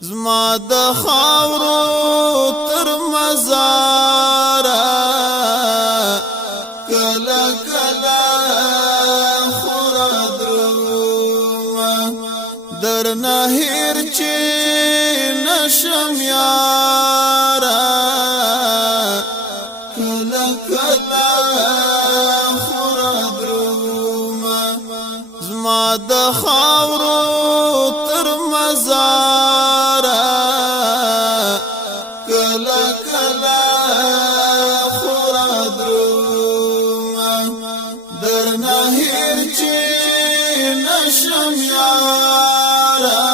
زما د خاورو تر مزاره کلا کلا خورا دروما درنه هیر چی نشم یارا کلا کلا خورا دروما زما د خاورو تر مزاره کلا کلا خورا دروما درنه هیر چی نشم یارا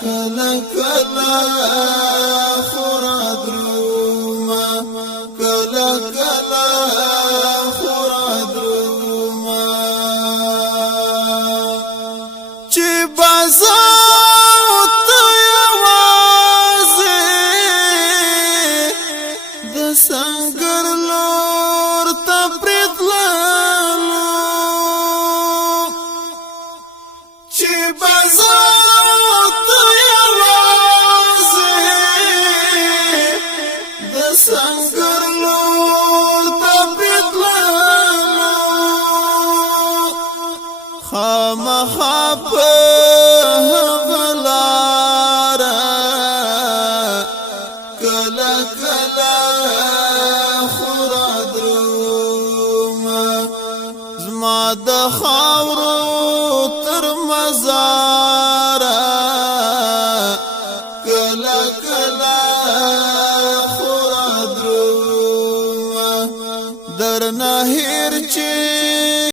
کلا کلا خورا دروما کلا کلا خورا دروما چی بازاو تو یوازی د سنگر لور تا پریتلالو چی بازاو تو یوازی د سنگر لور تا پریتلالو خامخا په غلاره کلا کلا خورا دروما زما د خاورو تر مزاره